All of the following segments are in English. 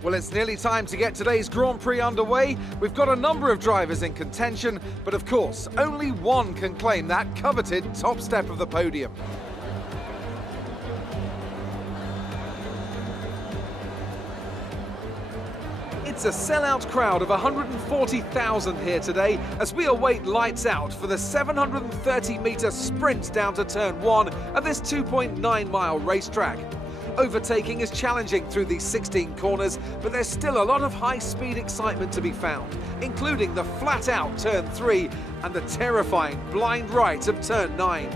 Well, it's nearly time to get today's Grand Prix underway. We've got a number of drivers in contention, but of course, only one can claim that coveted top step of the podium. It's a sellout crowd of 140,000 here today as we await lights out for the 730-metre sprint down to turn 1 of this 2.9-mile racetrack. Overtaking is challenging through these 16 corners, but there's still a lot of high-speed excitement to be found, including the flat-out turn 3 and the terrifying blind right of turn 9.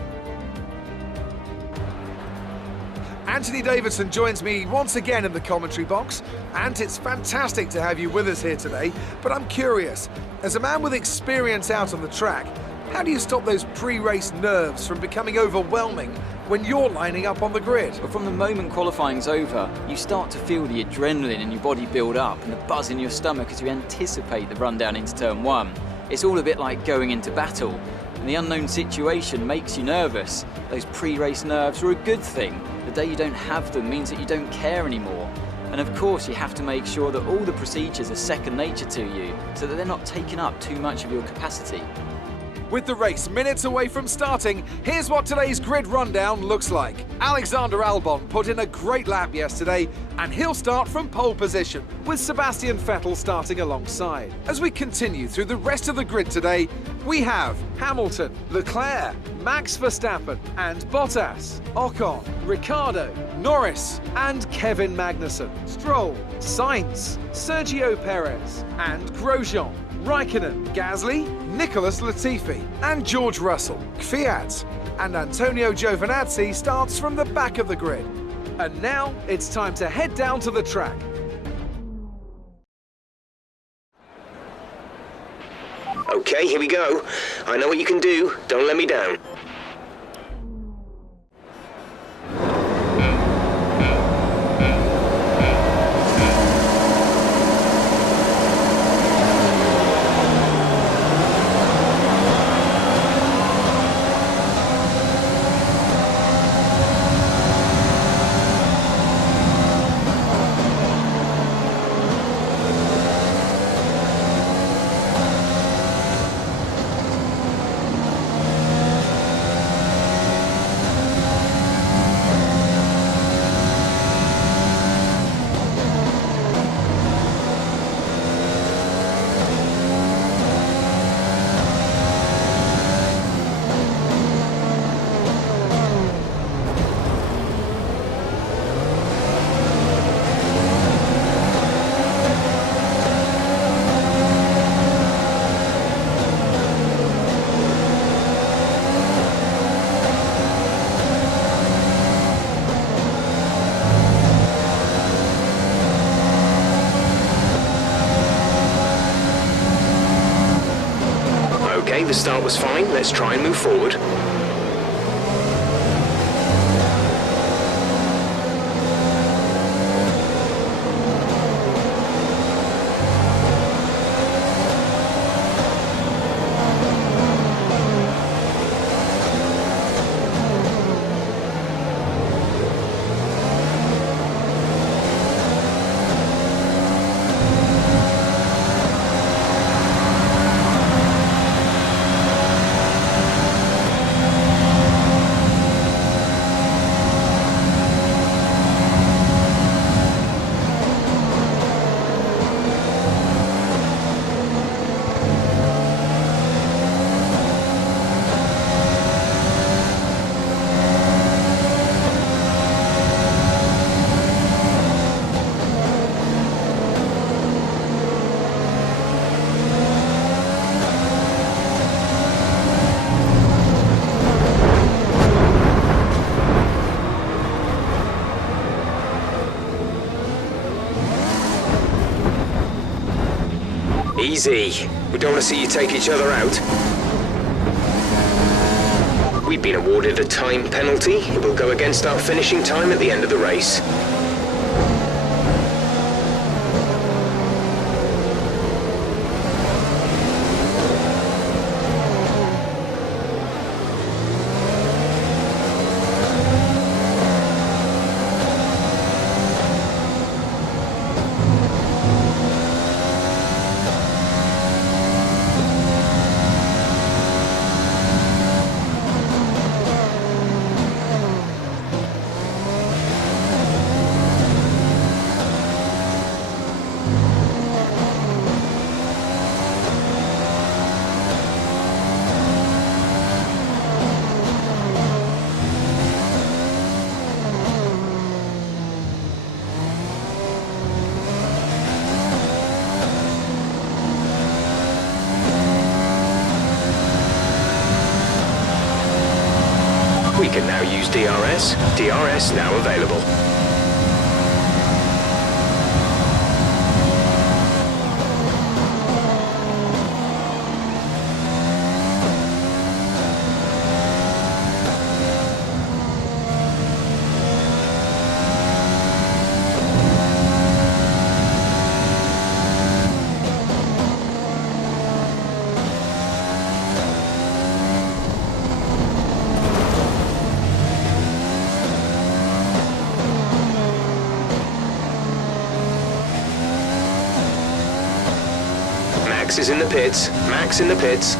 Anthony Davidson joins me once again in the commentary box, and it's fantastic to have you with us here today, but I'm curious, as a man with experience out on the track, how do you stop those pre-race nerves from becoming overwhelming when you're lining up on the grid? Well, from the moment qualifying's over, you start to feel the adrenaline in your body build up and the buzz in your stomach as you anticipate the run down into turn 1. It's all a bit like going into battle, and the unknown situation makes you nervous. Those pre-race nerves are a good thing. The day you don't have them means that you don't care anymore. And of course, you have to make sure that all the procedures are second nature to you, so that they're not taking up too much of your capacity. With the race minutes away from starting, here's what today's grid rundown looks like. Alexander Albon put in a great lap yesterday, and he'll start from pole position, with Sebastian Vettel starting alongside. As we continue through the rest of the grid today, we have Hamilton, Leclerc, Max Verstappen and Bottas, Ocon, Ricciardo, Norris and Kevin Magnussen, Stroll, Sainz, Sergio Perez and Grosjean, Raikkonen, Gasly, Nicholas Latifi and George Russell, Kvyat and Antonio Giovinazzi starts from the back of the grid. And now it's time to head down to the track. Okay, here we go. I know what you can do. Don't let me down. Okay, the start was fine. Let's try and move forward. Easy. We don't want to see you take each other out. We've been awarded a time penalty. It will go against our finishing time at the end of the race. can now use DRS. DRS now available. Max is in the pits. Max in the pits.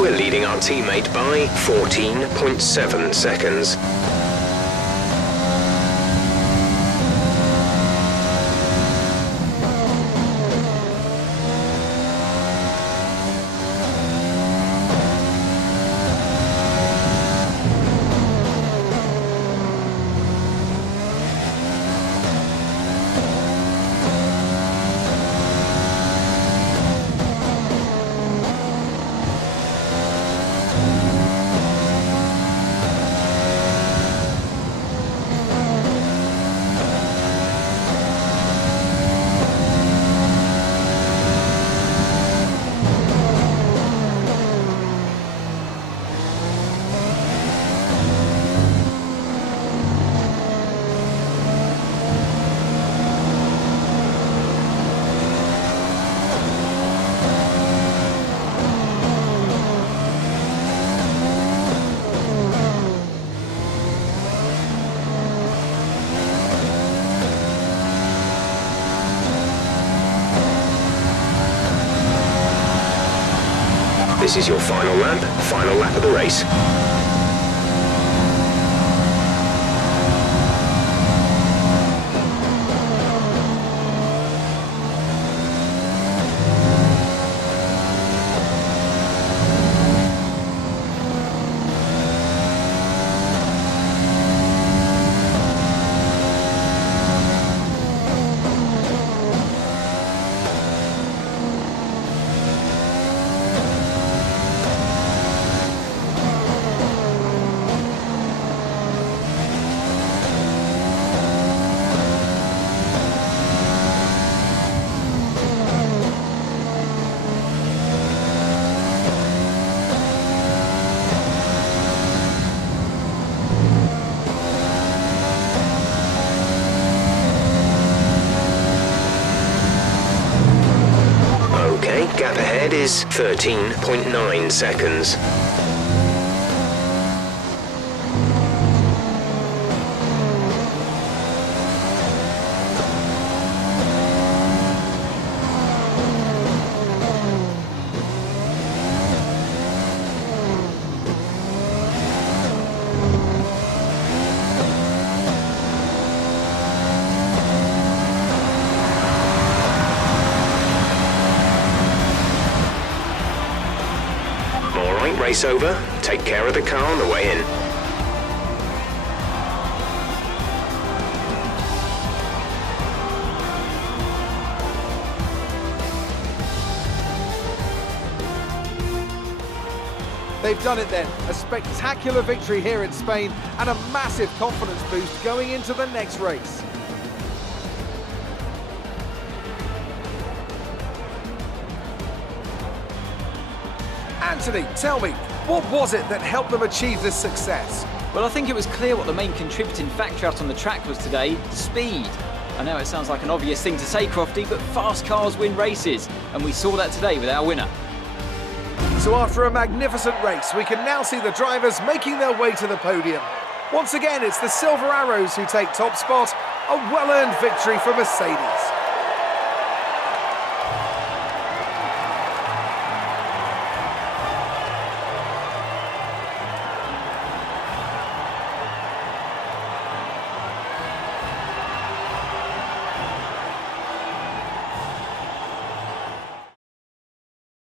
We're leading our teammate by 14.7 seconds. This is your final lap of the race. Gap ahead is 13.9 seconds. Race over. Take care of the car on the way in. They've done it then. A spectacular victory here in Spain and a massive confidence boost going into the next race. And Anthony, tell me, what was it that helped them achieve this success? Well, I think it was clear what the main contributing factor out on the track was today: speed. I know it sounds like an obvious thing to say, Crofty, but fast cars win races, and we saw that today with our winner. So after a magnificent race, we can now see the drivers making their way to the podium. Once again, it's the Silver Arrows who take top spot, a well-earned victory for Mercedes.